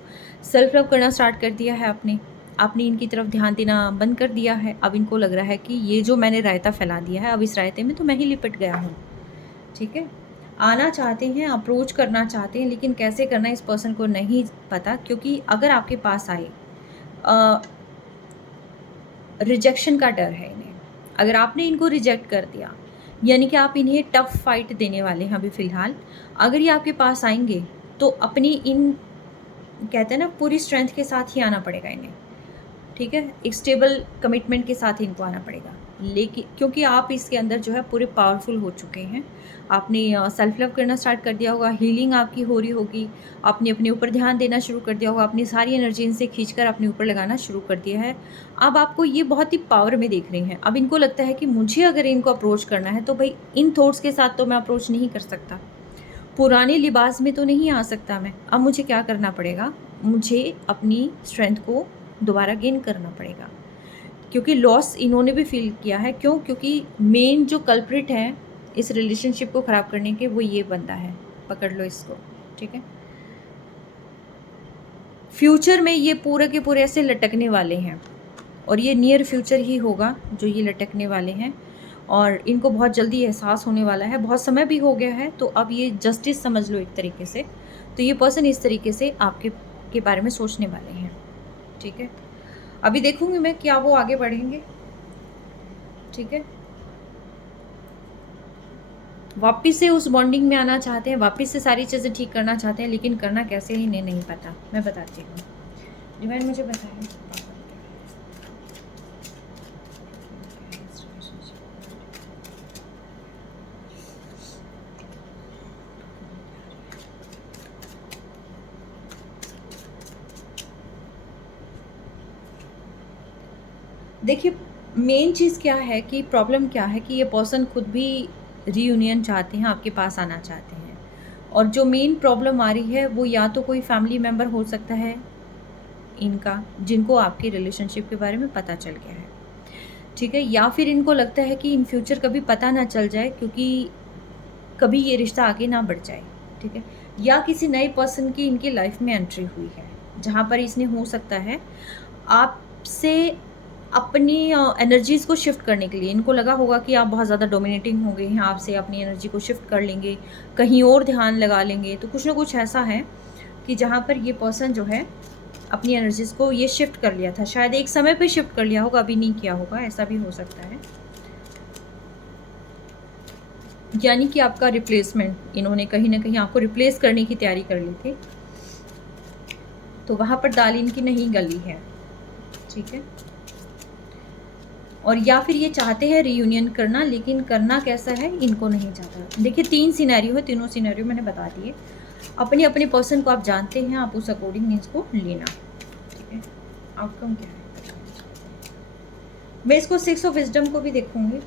सेल्फ लव करना स्टार्ट कर दिया है आपने इनकी तरफ ध्यान देना बंद कर दिया है। अब इनको लग रहा है कि ये जो मैंने रायता फैला दिया है, अब इस रायते में तो मैं ही लिपट गया हूँ, ठीक है। आना चाहते हैं, अप्रोच करना चाहते हैं, लेकिन कैसे करना है इस पर्सन को नहीं पता, क्योंकि अगर आपके पास आए, रिजेक्शन का डर है इन्हें। अगर आपने इनको रिजेक्ट कर दिया, यानी कि आप इन्हें टफ फाइट देने वाले हैं अभी फ़िलहाल। अगर ये आपके पास आएंगे तो अपनी इन, कहते हैं ना, पूरी स्ट्रेंथ के साथ ही आना पड़ेगा इन्हें, ठीक है। एक स्टेबल कमिटमेंट के साथ इनको आना पड़ेगा, लेकिन क्योंकि आप इसके अंदर जो है पूरे पावरफुल हो चुके हैं। आपने सेल्फ लव करना स्टार्ट कर दिया होगा, हीलिंग आपकी हो रही होगी, आपने अपने ऊपर ध्यान देना शुरू कर दिया होगा, अपनी सारी एनर्जी इनसे खींचकर अपने ऊपर लगाना शुरू कर दिया है। अब आपको ये बहुत ही पावर में देख रही हैं। अब इनको लगता है कि मुझे अगर इनको अप्रोच करना है तो भाई इन थॉट्स के साथ तो मैं अप्रोच नहीं कर सकता, पुराने लिबास में तो नहीं आ सकता मैं। अब मुझे क्या करना पड़ेगा, मुझे अपनी स्ट्रेंथ को दोबारा गेन करना पड़ेगा, क्योंकि लॉस इन्होंने भी फील किया है। क्यों? क्योंकि मेन जो कल्प्रिट है इस रिलेशनशिप को ख़राब करने के, वो ये बंदा है। पकड़ लो इसको, ठीक है। फ्यूचर में ये पूरे के पूरे ऐसे लटकने वाले हैं, और ये नियर फ्यूचर ही होगा जो ये लटकने वाले हैं, और इनको बहुत जल्दी एहसास होने वाला है। बहुत समय भी हो गया है, तो अब ये जस्टिस समझ लो एक तरीके से। तो ये पर्सन इस तरीके से आपके के बारे में सोचने वाले हैं, ठीक है। अभी देखूंगी मैं क्या वो आगे बढ़ेंगे, ठीक है। वापस से उस बॉन्डिंग में आना चाहते हैं, वापस से सारी चीज़ें ठीक करना चाहते हैं, लेकिन करना कैसे ही इन्हें नहीं पता। मैं बताती हूँ, डिवाइन मुझे बताएं। देखिए, मेन चीज़ क्या है कि प्रॉब्लम क्या है कि ये पर्सन खुद भी रीयूनियन चाहते हैं, आपके पास आना चाहते हैं। और जो मेन प्रॉब्लम आ रही है वो या तो कोई फैमिली मेम्बर हो सकता है इनका, जिनको आपके रिलेशनशिप के बारे में पता चल गया है, ठीक है। या फिर इनको लगता है कि इन फ्यूचर कभी पता ना चल जाए, क्योंकि कभी ये रिश्ता आगे ना बढ़ जाए, ठीक है। या किसी नए पर्सन की इनकी लाइफ में एंट्री हुई है, जहाँ पर इसने हो सकता है आपसे अपनी एनर्जीज़ को शिफ्ट करने के लिए, इनको लगा होगा कि आप बहुत ज़्यादा डोमिनेटिंग हो गए हैं, आपसे अपनी एनर्जी को शिफ्ट कर लेंगे, कहीं और ध्यान लगा लेंगे। तो कुछ ना कुछ ऐसा है कि जहाँ पर ये पर्सन जो है अपनी एनर्जीज़ को ये शिफ्ट कर लिया था, शायद एक समय पे शिफ्ट कर लिया होगा, अभी नहीं किया होगा, ऐसा भी हो सकता है। यानी कि आपका रिप्लेसमेंट, इन्होंने कहीं ना कहीं आपको रिप्लेस करने की तैयारी कर ली थी, तो वहाँ पर दाल इनकी नहीं गली है, ठीक है। और या फिर ये चाहते हैं रीयूनियन करना, लेकिन करना कैसा है इनको नहीं चाहता। देखिए, 3 सिनेरियो है, तीनों सिनेरियो मैंने बता दिए। अपने अपने पर्सन को आप जानते हैं, आप उस अकॉर्डिंग इसको लेना, ठीक है। आउटकम क्या है मैं इसको 6 ऑफ विजडम को भी देखूंगी।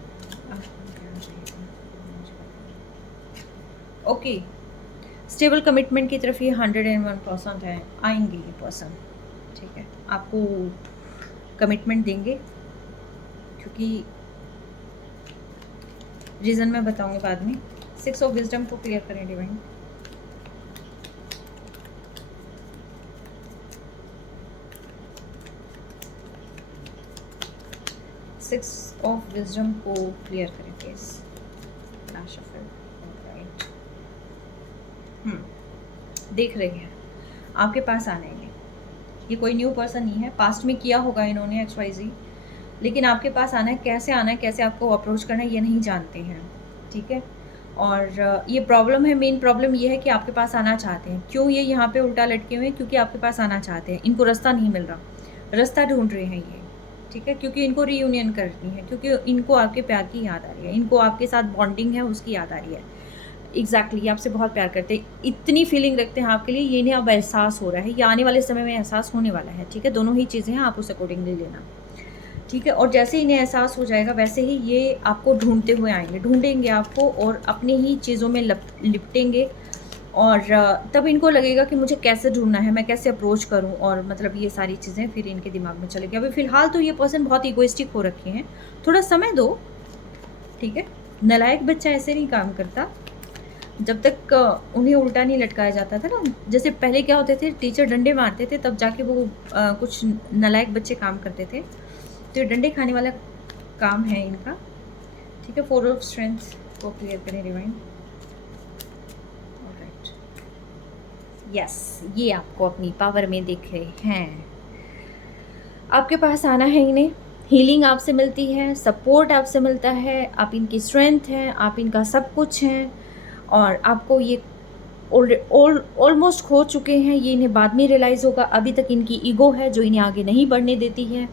ओके, स्टेबल कमिटमेंट की तरफ ये 101% है, आएंगे ये पर्सन, ठीक है। आपको कमिटमेंट देंगे, क्योंकि रीज़न मैं बताऊंगी बाद में। 6 ऑफ विजडम को क्लियर करें डिवाइन। सिक्स ऑफ विजडम को क्लियर करें प्लीज। देख रहे हैं आपके पास आने में, ये कोई न्यू पर्सन नहीं है, पास्ट में किया होगा इन्होंने XYZ, लेकिन आपके पास आना है, कैसे आपको अप्रोच करना है ये नहीं जानते हैं, ठीक है। और ये प्रॉब्लम है, मेन प्रॉब्लम ये है कि आपके पास आना चाहते हैं। क्यों ये यहाँ पे उल्टा लटके हुए हैं? क्योंकि आपके पास आना चाहते हैं, इनको रास्ता नहीं मिल रहा, रास्ता ढूंढ रहे हैं ये, ठीक है। क्योंकि इनको रीयूनियन करनी है, क्योंकि इनको आपके प्यार की याद आ रही है, इनको आपके साथ बॉन्डिंग है उसकी याद आ रही है। एग्जैक्टली आपसे बहुत प्यार करते हैं, इतनी फीलिंग रखते हैं आपके लिए, ये इन्हें अब एहसास हो रहा है, या आने वाले समय में एहसास होने वाला है, ठीक है। दोनों ही चीज़ें हैं, आप उस अकॉर्डिंगली लेना, ठीक है। और जैसे इन्हें एहसास हो जाएगा वैसे ही ये आपको ढूंढते हुए आएंगे, ढूंढेंगे आपको और अपनी ही चीज़ों में लिपटेंगे। और तब इनको लगेगा कि मुझे कैसे ढूंढना है, मैं कैसे अप्रोच करूं, और मतलब ये सारी चीज़ें फिर इनके दिमाग में चलेगी। अभी फ़िलहाल तो ये पर्सन बहुत ईगोइस्टिक हो रखे हैं, थोड़ा समय दो, ठीक है। नालायक बच्चा ऐसे नहीं काम करता, जब तक उन्हें उल्टा नहीं लटकाया जाता था ना। जैसे पहले क्या होते थे, टीचर डंडे मारते थे, तब जाके वो कुछ नालायक बच्चे काम करते थे। तो ये डंडे खाने वाला काम है इनका, ठीक है। 4 ऑफ स्ट्रेंथ को क्लियर करें डिवाइन। ऑलराइट, यस, ये आपको अपनी पावर में देख रहे हैं, आपके पास आना है इन्हें, हीलिंग आपसे मिलती है, सपोर्ट आपसे मिलता है, आप इनकी स्ट्रेंथ हैं, आप इनका सब कुछ हैं और आपको ये ऑलमोस्ट खो चुके हैं, ये इन्हें बाद में रियलाइज़ होगा। अभी तक इनकी ईगो है जो इन्हें आगे नहीं बढ़ने देती है,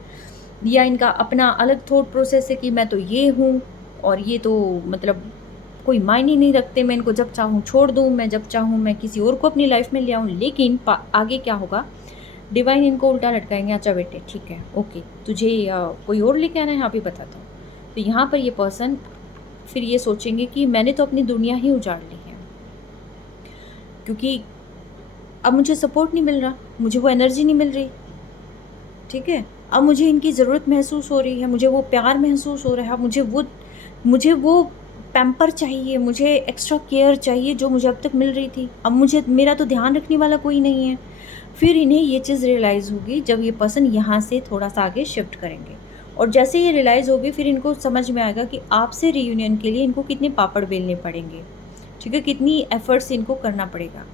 या इनका अपना अलग थॉट प्रोसेस है कि मैं तो ये हूँ और ये तो मतलब कोई मायने नहीं रखते, मैं इनको जब चाहूँ छोड़ दूँ, मैं जब चाहूँ मैं किसी और को अपनी लाइफ में ले आऊँ। लेकिन आगे क्या होगा, डिवाइन इनको उल्टा लटकाएंगे, अच्छा बेटे ठीक है, ओके तुझे कोई और लेके आना है, यहाँ पे बताता हूँ। तो यहाँ पर ये पर्सन फिर ये सोचेंगे कि मैंने तो अपनी दुनिया ही उजाड़ ली है, क्योंकि अब मुझे सपोर्ट नहीं मिल रहा, मुझे वो एनर्जी नहीं मिल रही, ठीक है। अब मुझे इनकी ज़रूरत महसूस हो रही है, मुझे वो प्यार महसूस हो रहा है, मुझे वो पैम्पर चाहिए, मुझे एक्स्ट्रा केयर चाहिए जो मुझे अब तक मिल रही थी। अब मुझे मेरा तो ध्यान रखने वाला कोई नहीं है। फिर इन्हें ये चीज़ रियलाइज़ होगी जब ये पर्सन यहाँ से थोड़ा-सा आगे शिफ्ट करेंगे, और जैसे ये रियलाइज़ होगी फिर इनको समझ में आएगा कि आपसे रियूनियन के लिए इनको कितने पापड़ बेलने पड़ेंगे, ठीक है, कितनी एफ़र्ट्स इनको करना पड़ेगा।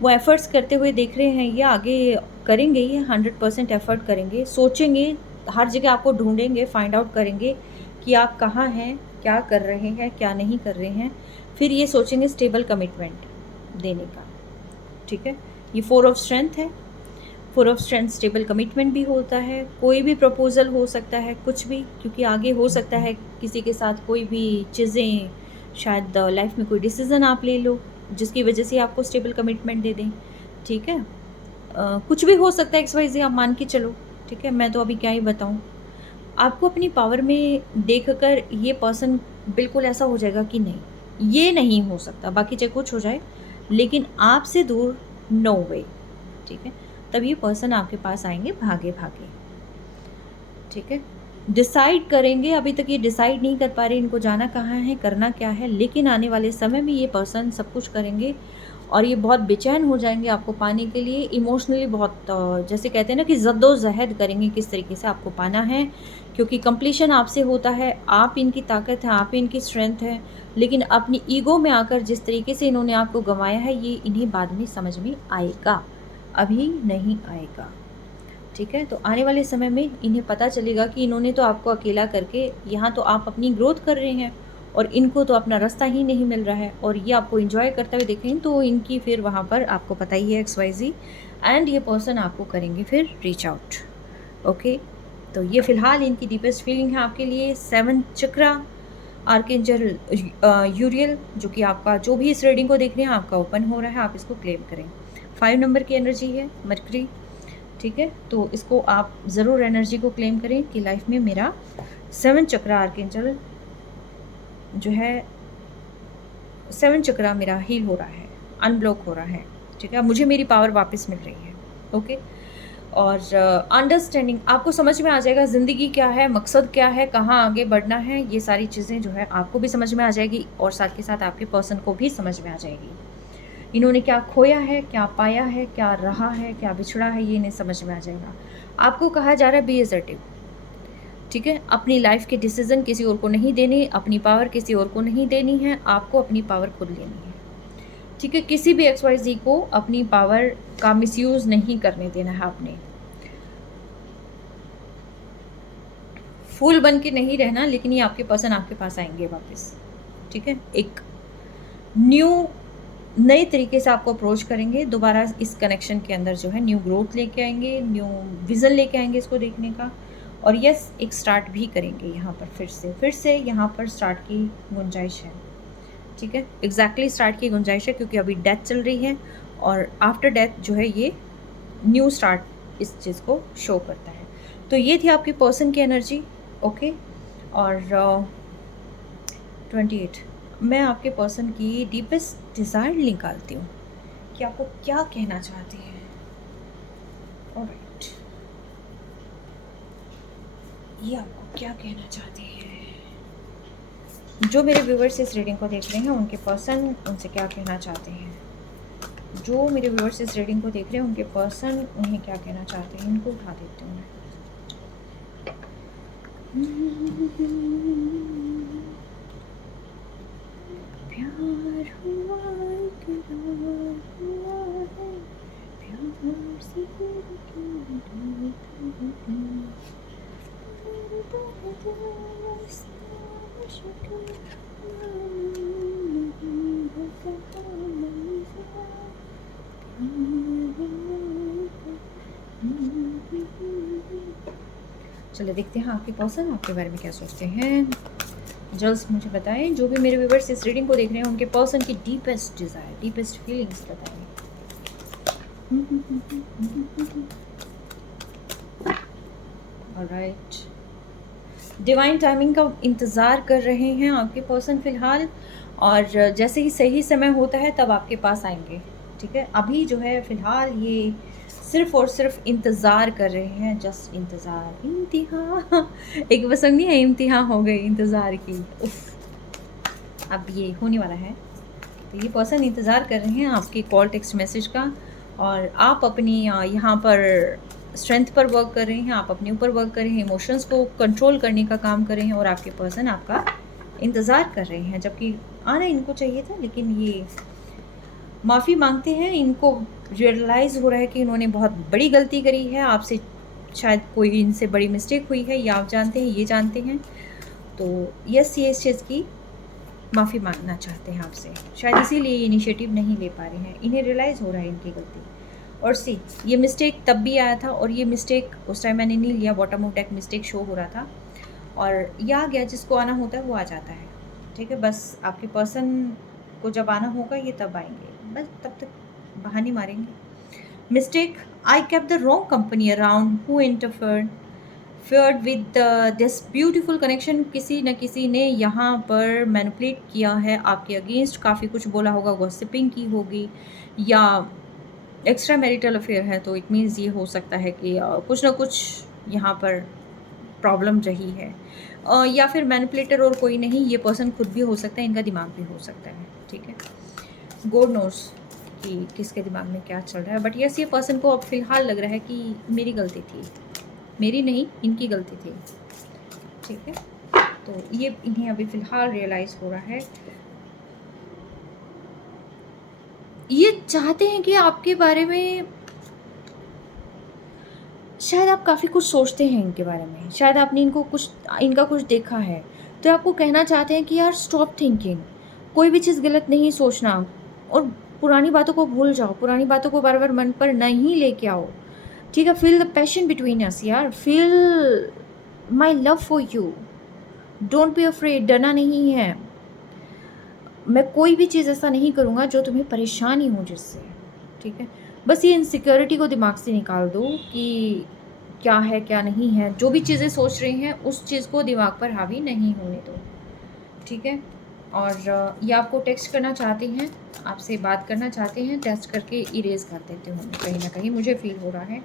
वो एफ़र्ट्स करते हुए देख रहे हैं, ये आगे करेंगे, ये 100% एफ़र्ट करेंगे, सोचेंगे, हर जगह आपको ढूँढेंगे, फाइंड आउट करेंगे कि आप कहाँ हैं, क्या कर रहे हैं, क्या नहीं कर रहे हैं। फिर ये सोचेंगे स्टेबल कमिटमेंट देने का, ठीक है। ये 4 ऑफ स्ट्रेंथ है। 4 ऑफ स्ट्रेंथ स्टेबल कमिटमेंट भी होता है, कोई भी प्रपोज़ल हो सकता है, कुछ भी, क्योंकि आगे हो सकता है किसी के साथ कोई भी चीज़ें, शायद लाइफ में कोई डिसीज़न आप ले लो जिसकी वजह से आपको स्टेबल कमिटमेंट दे दें, ठीक है। कुछ भी हो सकता है, XYZ आप मान के चलो, ठीक है, मैं तो अभी क्या ही बताऊँ। आपको अपनी पावर में देखकर ये पर्सन बिल्कुल ऐसा हो जाएगा कि नहीं, ये नहीं हो सकता, बाकी चाहे कुछ हो जाए, लेकिन आपसे दूर नो वे, ठीक है। तब ये पर्सन आपके पास आएंगे भागे भागे, ठीक है। डिसाइड करेंगे, अभी तक ये डिसाइड नहीं कर पा रहे इनको जाना कहाँ है, करना क्या है, लेकिन आने वाले समय में ये पर्सन सब कुछ करेंगे और ये बहुत बेचैन हो जाएंगे आपको पाने के लिए, इमोशनली बहुत जैसे कहते हैं ना कि जद्दोजहद करेंगे किस तरीके से आपको पाना है, क्योंकि कंप्लीशन आपसे होता है, आप इनकी ताकत है, आप इनकी स्ट्रेंथ है, लेकिन अपनी ईगो में आकर जिस तरीके से इन्होंने आपको गंवाया है, ये इन्हें बाद में समझ में आएगा, अभी नहीं आएगा, ठीक है। तो आने वाले समय में इन्हें पता चलेगा कि इन्होंने तो आपको अकेला करके, यहाँ तो आप अपनी ग्रोथ कर रहे हैं और इनको तो अपना रास्ता ही नहीं मिल रहा है, और ये आपको एंजॉय करते हुए देखें तो इनकी फिर वहाँ पर आपको पता ही है XYZ, एंड ये पर्सन आपको करेंगे फिर रीच आउट, ओके। तो ये फ़िलहाल इनकी डीपेस्ट फीलिंग है आपके लिए। 7 चक्रा आर्कएंजल यूरियल, जो कि आपका जो भी इस रीडिंग को देख रहे हैं आपका ओपन हो रहा है, आप इसको क्लेम करें। 5 नंबर की एनर्जी है मरकरी, ठीक है। तो इसको आप ज़रूर एनर्जी को क्लेम करें कि लाइफ में मेरा 7 चक्रा आर्कएंजल जो है, 7 चक्रा मेरा हील हो रहा है, अनब्लॉक हो रहा है, ठीक है, मुझे मेरी पावर वापस मिल रही है, ओके। और अंडरस्टैंडिंग आपको समझ में आ जाएगा, ज़िंदगी क्या है, मकसद क्या है, कहाँ आगे बढ़ना है, ये सारी चीज़ें जो है आपको भी समझ में आ जाएगी और साथ के साथ आपके पर्सन को भी समझ में आ जाएगी। इन्होंने क्या खोया है, क्या पाया है, क्या रहा है, क्या बिछड़ा है, ये इन्हें समझ में आ जाएगा। आपको कहा जा रहा है बी एसर्टिव, ठीक है। अपनी लाइफ के डिसीजन किसी और को नहीं देने, अपनी पावर किसी और को नहीं देनी है, आपको अपनी पावर खुद लेनी है, ठीक है। किसी भी XYZ को अपनी पावर का मिसयूज़ नहीं करने देना है, आपने फूल बन के नहीं रहना, लेकिन ये आपके पर्सन आपके पास आएंगे वापस, ठीक है। एक नए तरीके से आपको अप्रोच करेंगे, दोबारा इस कनेक्शन के अंदर जो है न्यू ग्रोथ लेके आएंगे, न्यू विज़न लेके आएंगे इसको देखने का, और यस एक स्टार्ट भी करेंगे यहाँ पर, फिर से यहाँ पर स्टार्ट की गुंजाइश है, ठीक है। एग्जैक्टली स्टार्ट की गुंजाइश है, क्योंकि अभी डेथ चल रही है और आफ्टर डेथ जो है ये न्यू स्टार्ट इस चीज़ को शो करता है। तो ये थी आपकी पर्सन की एनर्जी, ओके। और 28 मैं आपके पर्सन की डीपेस्ट डिज़ायर निकालती हूँ कि आपको क्या कहना चाहते हैं। ऑलराइट, ये आपको क्या कहना चाहते हैं। जो मेरे व्यूवर्स इस रीडिंग को देख रहे हैं उनके पर्सन उनसे क्या कहना चाहते हैं, जो मेरे व्यूवर्स इस रीडिंग को देख रहे हैं उनके पर्सन उन्हें क्या कहना चाहते हैं। इनको उठा देती हूँ मैं। प्यार हुआ इकरार हुआ है, प्यार से चलिए देखते हैं आपके पर्सन आपके बारे में क्या सोचते हैं। जल्द मुझे बताएं, जो भी मेरे व्यूअर्स इस रीडिंग को देख रहे हैं उनके पर्सन की डीपेस्ट डिज़ायर, डीपेस्ट फीलिंग्स बताएं। ऑलराइट, डिवाइन टाइमिंग का इंतज़ार कर रहे हैं आपके पर्सन फ़िलहाल, और जैसे ही सही समय होता है तब आपके पास आएंगे। ठीक है, अभी जो है फ़िलहाल ये सिर्फ़ और सिर्फ इंतज़ार कर रहे हैं, जस्ट इंतज़ार, इम्तिहान एक बसंग नहीं है, इम्तिहान हो गई इंतज़ार की। उफ, अब ये होने वाला है। तो ये पर्सन इंतज़ार कर रहे हैं आपके कॉल टेक्स्ट मैसेज का, और आप अपनी यहाँ पर स्ट्रेंथ पर वर्क कर रहे हैं, आप अपने ऊपर वर्क कर रहे हैं, इमोशंस को कंट्रोल करने का काम कर रहे हैं, और आपके पर्सन आपका इंतज़ार कर रहे हैं। जबकि आना इनको चाहिए था, लेकिन ये माफ़ी मांगते हैं। इनको रियलाइज़ हो रहा है कि इन्होंने बहुत बड़ी गलती करी है, आपसे शायद कोई इनसे बड़ी मिस्टेक हुई है, ये आप जानते हैं, ये जानते हैं। तो यस, ये इस चीज़ की माफ़ी मांगना चाहते हैं आपसे, शायद इसीलिए ये इनिशिएटिव नहीं ले पा रहे हैं। इन्हें रियलाइज़ हो रहा है इनकी गलती। और सी, ये मिस्टेक तब भी आया था, और ये मिस्टेक उस टाइम मैंने नहीं लिया, bottom of deck mistake show हो रहा था, और ये आ गया। जिसको आना होता है वो आ जाता है। ठीक है, बस आपके पर्सन को जब आना होगा ये तब आएंगे, बस तब तक बहाने मारेंगे। Mistake, I kept the wrong company around who interfered with this beautiful connection. किसी न किसी ने यहाँ पर मैनिपुलेट किया है आपके अगेंस्ट, काफ़ी कुछ बोला होगा, गॉसिपिंग की होगी, या एक्स्ट्रा मैरिटल अफेयर है तो इट मीन्स ये हो सकता है कि कुछ ना कुछ यहाँ पर प्रॉब्लम रही है, या फिर मैनिपुलेटर और कोई नहीं, ये पर्सन खुद भी हो सकता है, इनका दिमाग भी हो सकता है। ठीक है, गॉड नोस कि किसके दिमाग में क्या चल रहा है, बट यस, ये पर्सन को अब फिलहाल लग रहा है कि मेरी गलती थी, मेरी नहीं, इनकी गलती थी। ठीक है, तो ये इन्हें अभी फ़िलहाल रियलाइज़ हो रहा है। ये चाहते हैं कि आपके बारे में, शायद आप काफ़ी कुछ सोचते हैं इनके बारे में, शायद आपने इनका कुछ देखा है, तो आपको कहना चाहते हैं कि यार स्टॉप थिंकिंग, कोई भी चीज़ गलत नहीं सोचना, और पुरानी बातों को भूल जाओ, पुरानी बातों को बार बार मन पर नहीं लेके आओ। ठीक है, feel the passion between us यार, feel my love for you, don't be afraid, डरना नहीं है। मैं कोई भी चीज़ ऐसा नहीं करूँगा जो तुम्हें परेशानी हो जिससे। ठीक है, बस ये इनसिक्योरिटी को दिमाग से निकाल दो कि क्या है क्या नहीं है, जो भी चीज़ें सोच रही हैं उस चीज़ को दिमाग पर हावी नहीं होने दो। ठीक है, और ये आपको टेक्स्ट करना चाहते हैं, आपसे बात करना चाहते हैं, टेक्स्ट करके इरेज कर देते होंगे कहीं ना कहीं, मुझे फील हो रहा है।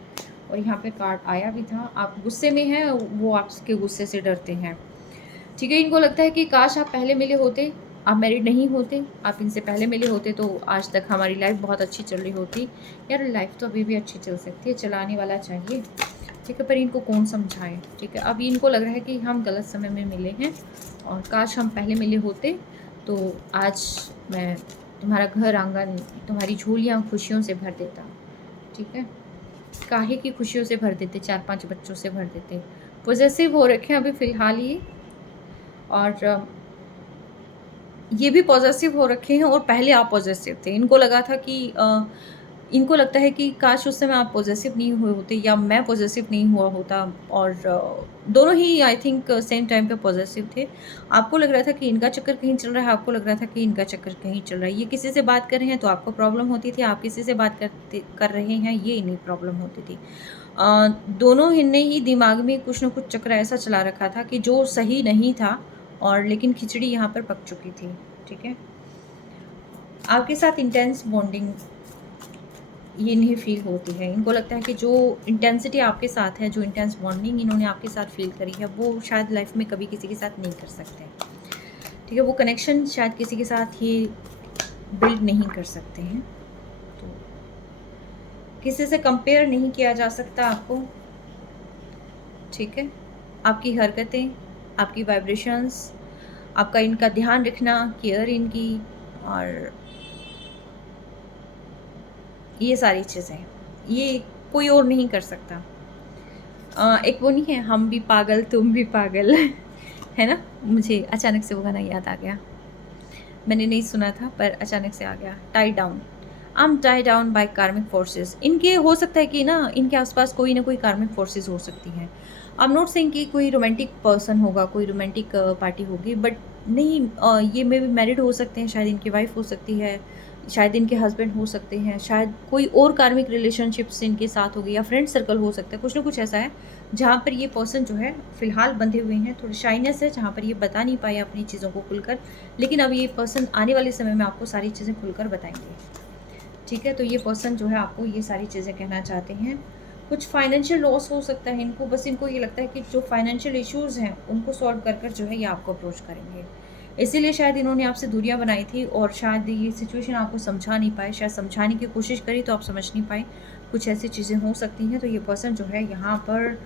और यहाँ पे कार्ड आया भी था, आप गुस्से में हैं, वो आपके गुस्से से डरते हैं। ठीक है, इनको लगता है कि काश आप पहले मिले होते, आप मैरिड नहीं होते, आप इनसे पहले मिले होते तो आज तक हमारी लाइफ बहुत अच्छी चल रही होती। यार लाइफ तो अभी भी अच्छी चल सकती है, चलाने वाला चाहिए। ठीक है, पर इनको कौन समझाए। ठीक है, अब इनको लग रहा है कि हम गलत समय में मिले हैं, और काश हम पहले मिले होते तो आज मैं तुम्हारा घर आंगन, तुम्हारी झोलियाँ खुशियों से भर देता। ठीक है, काहे की खुशियों से भर देते, 4-5 बच्चों से भर देते। पॉजेसिव हो रखे हैं अभी फ़िलहाल ये, और ये भी पॉजेसिव हो रखे हैं, और पहले आप पॉजेसिव थे। इनको लगा था कि इनको लगता है कि काश उस समय आप पॉजेसिव नहीं हुए होते, या मैं पॉजेसिव नहीं हुआ होता, और दोनों ही आई थिंक सेम टाइम पे पॉजेसिव थे। आपको लग रहा था कि इनका चक्कर कहीं चल रहा है, आपको लग रहा था कि इनका चक्कर कहीं चल रहा है। ये किसी से बात कर रहे हैं तो आपको प्रॉब्लम होती थी, आप किसी से बात कर रहे हैं, ये इन्हें प्रॉब्लम होती थी। दोनों ने ही दिमाग में कुछ न कुछ चक्र ऐसा चला रखा था कि जो सही नहीं था, और लेकिन खिचड़ी यहाँ पर पक चुकी थी। ठीक है, आपके साथ इंटेंस बॉन्डिंग ये इन्हें फील होती है। इनको लगता है कि जो इंटेंसिटी आपके साथ है, जो इंटेंस बॉन्डिंग इन्होंने आपके साथ फील करी है, वो शायद लाइफ में कभी किसी के साथ नहीं कर सकते। ठीक है, वो कनेक्शन शायद किसी के साथ ही बिल्ड नहीं कर सकते हैं, तो किसी से कंपेयर नहीं किया जा सकता आपको। ठीक है, आपकी हरकतें, आपकी वाइब्रेशंस, आपका इनका ध्यान रखना, केयर इनकी, और ये सारी चीज़ें ये कोई और नहीं कर सकता। एक वो नहीं है, हम भी पागल तुम भी पागल है ना, मुझे अचानक से वो गाना याद आ गया। मैंने नहीं सुना था पर अचानक से आ गया। Tie down, I am tie down by कार्मिक फोर्सेस। इनके हो सकता है कि ना इनके आसपास कोई ना कोई कार्मिक फोर्सेस हो सकती हैं। आई एम नॉट सेइंग कि कोई रोमांटिक पर्सन होगा, कोई रोमांटिक पार्टी होगी, बट नहीं, ये मे भी मैरिड हो सकते हैं, शायद इनकी वाइफ हो सकती है, शायद इनके हस्बैंड हो सकते हैं, शायद कोई और कार्मिक रिलेशनशिप्स इनके साथ होगी, या फ्रेंड सर्कल हो सकता है। कुछ ना कुछ ऐसा है जहाँ पर ये पर्सन जो है फ़िलहाल बंधे हुए हैं। थोड़ी शाइनेस है जहाँ पर ये बता नहीं पाए अपनी चीज़ों को खुलकर, लेकिन अब ये पर्सन आने वाले समय में आपको सारी चीज़ें खुलकर बताएंगे। ठीक है, तो ये पर्सन जो है आपको ये सारी चीज़ें कहना चाहते हैं। कुछ फाइनेंशियल लॉस हो सकता है इनको, बस इनको ये लगता है कि जो फाइनेंशियल इश्यूज़ हैं उनको सॉल्व कर कर जो है ये आपको अप्रोच करेंगे। इसीलिए शायद इन्होंने आपसे दूरियां बनाई थी, और शायद ये सिचुएशन आपको समझा नहीं पाए, शायद समझाने की कोशिश करी तो आप समझ नहीं पाए। कुछ ऐसी चीज़ें हो सकती हैं। तो ये पर्सन जो है यहाँ पर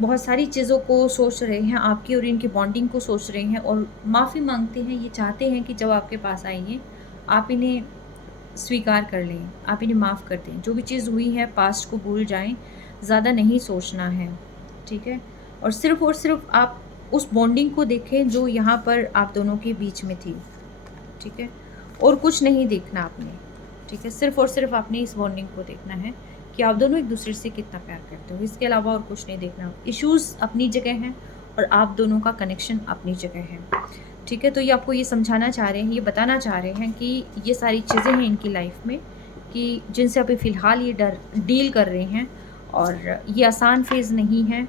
बहुत सारी चीज़ों को सोच रहे हैं, आपकी और इनकी बॉन्डिंग को सोच रहे हैं, और माफ़ी मांगते हैं। ये चाहते हैं कि जब आपके पास आएंगे आप इन्हें स्वीकार कर लें, आप इन्हें माफ़ कर दें। जो भी चीज़ हुई है पास्ट को भूल जाएं, ज़्यादा नहीं सोचना है। ठीक है, और सिर्फ आप उस बॉन्डिंग को देखें जो यहाँ पर आप दोनों के बीच में थी। ठीक है, और कुछ नहीं देखना आपने। ठीक है, सिर्फ और सिर्फ आपने इस बॉन्डिंग को देखना है कि आप दोनों एक दूसरे से कितना प्यार करते हो। इसके अलावा और कुछ नहीं देखना। इश्यूज़ अपनी जगह हैं और आप दोनों का कनेक्शन अपनी जगह है। ठीक है, तो ये आपको ये समझाना चाह रहे हैं, ये बताना चाह रहे हैं कि ये सारी चीज़ें हैं इनकी लाइफ में कि जिनसे अभी फ़िलहाल ये डील कर रहे हैं, और ये आसान फेज़ नहीं है,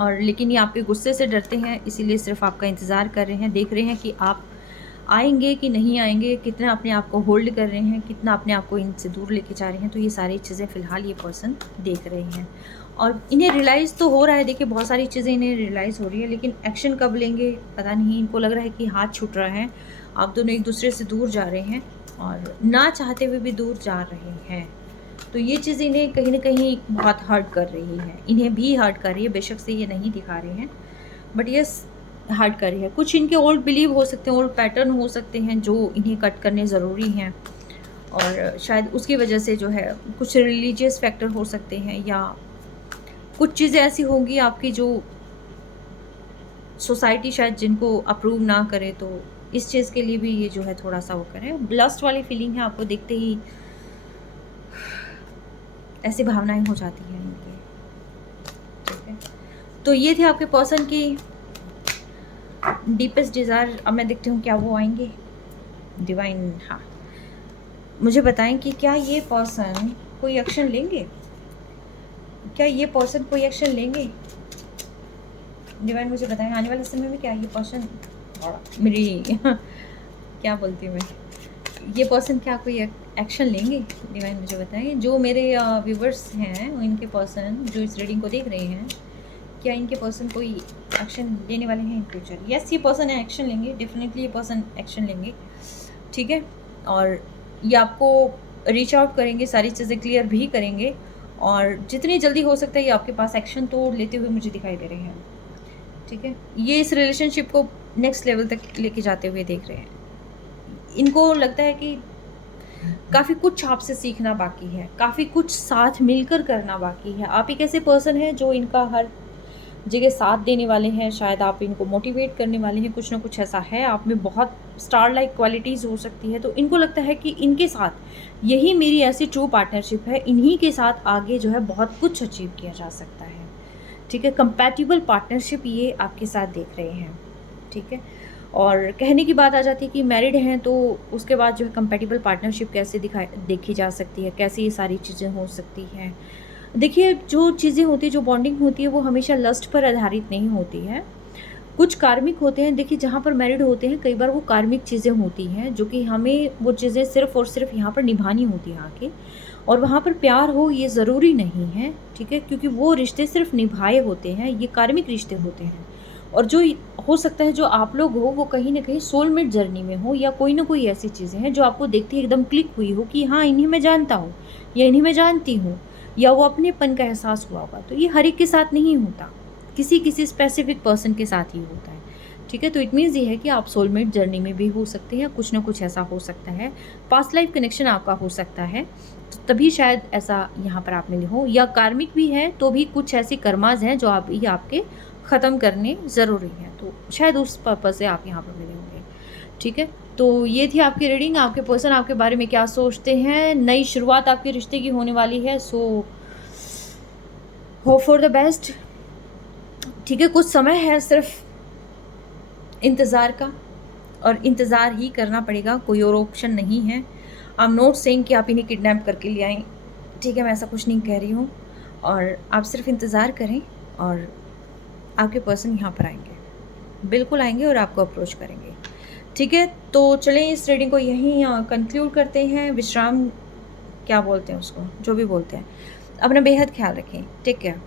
और लेकिन ये आपके गुस्से से डरते हैं, इसीलिए सिर्फ आपका इंतज़ार कर रहे हैं, देख रहे हैं कि आप आएंगे कि नहीं आएंगे, कितना अपने आप को होल्ड कर रहे हैं, कितना अपने आप को इनसे दूर लेके जा रहे हैं। तो ये सारी चीज़ें फ़िलहाल ये पर्सन देख रहे हैं, और इन्हें रियलाइज़ तो हो रहा है। देखिए, बहुत सारी चीज़ें इन्हें रियलाइज़ हो रही है, लेकिन एक्शन कब लेंगे पता नहीं। इनको लग रहा है कि हाथ छूट रहा है, आप दोनों एक दूसरे से दूर जा रहे हैं, और ना चाहते हुए भी दूर जा रहे हैं। तो ये चीज़ इन्हें कहीं ना कहीं बहुत हर्ट कर रही है, इन्हें भी हर्ट कर रही है। बेशक से ये नहीं दिखा रहे हैं, बट यस, हर्ट कर रही है। कुछ इनके ओल्ड बिलीव हो सकते हैं, ओल्ड पैटर्न हो सकते हैं जो इन्हें कट करने ज़रूरी हैं, और शायद उसकी वजह से जो है कुछ रिलीजियस फैक्टर हो सकते हैं, या कुछ चीज़ें ऐसी होंगी आपकी जो सोसाइटी शायद जिनको अप्रूव ना करे, तो इस चीज़ के लिए भी ये जो है थोड़ा सा वो करें। लस्ट वाली फीलिंग है, आपको देखते ही ऐसी भावनाएं हो जाती हैं इनकी। ठीक है, तो ये थे आपके पर्सन की डीपेस्ट डिज़ायर। अब मैं देखती हूँ क्या वो आएंगे डिवाइन। हाँ, मुझे बताएं कि क्या ये पर्सन कोई एक्शन लेंगे, क्या ये पर्सन कोई एक्शन लेंगे। डिवाइन मुझे बताएं आने वाले समय में क्या ये पर्सन, मेरी क्या बोलती हूँ मैं, ये पर्सन क्या कोई एक्शन लेंगे। डिवाइन मुझे बताएं, जो मेरे व्यूवर्स हैं इनके पर्सन जो इस रीडिंग को देख रहे हैं, क्या इनके पर्सन कोई एक्शन लेने वाले हैं इन फ्यूचर। यस, ये पर्सन एक्शन लेंगे, डेफिनेटली ये पर्सन एक्शन लेंगे। ठीक है, और ये आपको रीच आउट करेंगे, सारी चीज़ें क्लियर भी करेंगे, और जितनी जल्दी हो सकता है ये आपके पास एक्शन तो लेते हुए मुझे दिखाई दे रहे हैं। ठीक है, ये इस रिलेशनशिप को नेक्स्ट लेवल तक लेके जाते हुए देख रहे हैं। इनको लगता है कि काफ़ी कुछ आपसे सीखना बाकी है, काफ़ी कुछ साथ मिलकर करना बाकी है। आप एक ऐसे पर्सन हैं जो इनका हर जगह साथ देने वाले हैं, शायद आप इनको मोटिवेट करने वाले हैं, कुछ ना कुछ ऐसा है आप में, बहुत स्टार लाइक क्वालिटीज़ हो सकती है। तो इनको लगता है कि इनके साथ यही मेरी ऐसी ट्रू पार्टनरशिप है, इन्हीं के साथ आगे जो है बहुत कुछ अचीव किया जा सकता है। ठीक है, कंपैटिबल पार्टनरशिप ये आपके साथ देख रहे हैं। ठीक है, और कहने की बात आ जाती है कि मैरिड हैं तो उसके बाद जो है कंपैटिबल पार्टनरशिप कैसे देखी जा सकती है, कैसे ये सारी चीज़ें हो सकती हैं। देखिए, जो चीज़ें होती है, जो बॉन्डिंग होती है, वो हमेशा लस्ट पर आधारित नहीं होती है। कुछ कार्मिक होते हैं, देखिए जहाँ पर मैरिड होते हैं कई बार वो कार्मिक चीज़ें होती हैं जो कि हमें वो चीज़ें सिर्फ़ और सिर्फ यहाँ पर निभानी होती है आके, और वहाँ पर प्यार हो ये ज़रूरी नहीं है। ठीक है, क्योंकि वो रिश्ते सिर्फ निभाए होते हैं, ये कार्मिक रिश्ते होते हैं। और जो हो सकता है जो आप लोग हो वो कहीं ना कहीं सोलमेट जर्नी में हो, या कोई ना कोई ऐसी चीज़ें हैं जो आपको देखते ही एकदम क्लिक हुई हो कि हाँ इन्हीं मैं जानता हूँ, या इन्हीं मैं जानती हूँ, या वो अपनेपन का एहसास हुआ होगा। तो ये हर एक के साथ नहीं होता, किसी किसी स्पेसिफिक पर्सन के साथ ही होता है। ठीक है। तो इट मीन्स ये है कि आप सोलमेट जर्नी में भी हो सकते हैं, कुछ ना कुछ ऐसा हो सकता है, पास्ट लाइफ कनेक्शन आपका हो सकता है, तो तभी शायद ऐसा यहाँ पर आप मिले हो, या कार्मिक भी है तो भी कुछ ऐसी कर्माज हैं जो आप ये आपके ख़त्म करने ज़रूरी हैं, तो शायद उस पर्पज़ से आप यहाँ पर मिले होंगे। ठीक है, तो ये थी आपकी रीडिंग। आपके पर्सन आपके बारे में क्या सोचते हैं, नई शुरुआत आपके रिश्ते की होने वाली है, so hope for the best. ठीक है, कुछ समय है सिर्फ इंतज़ार का, और इंतज़ार ही करना पड़ेगा, कोई और ऑप्शन नहीं है। आई एम नॉट सेइंग कि आप इन्हें किडनैप करके ले आएँ, ठीक है, मैं ऐसा कुछ नहीं कह रही हूँ, और आप सिर्फ इंतज़ार करें और आपके पर्सन यहाँ पर आएंगे, बिल्कुल आएंगे और आपको अप्रोच करेंगे। ठीक है, तो चलें इस रीडिंग को यहीं कंक्लूड करते हैं, विश्राम क्या बोलते हैं उसको, जो भी बोलते हैं। अपना बेहद ख्याल रखें, टेक केयर।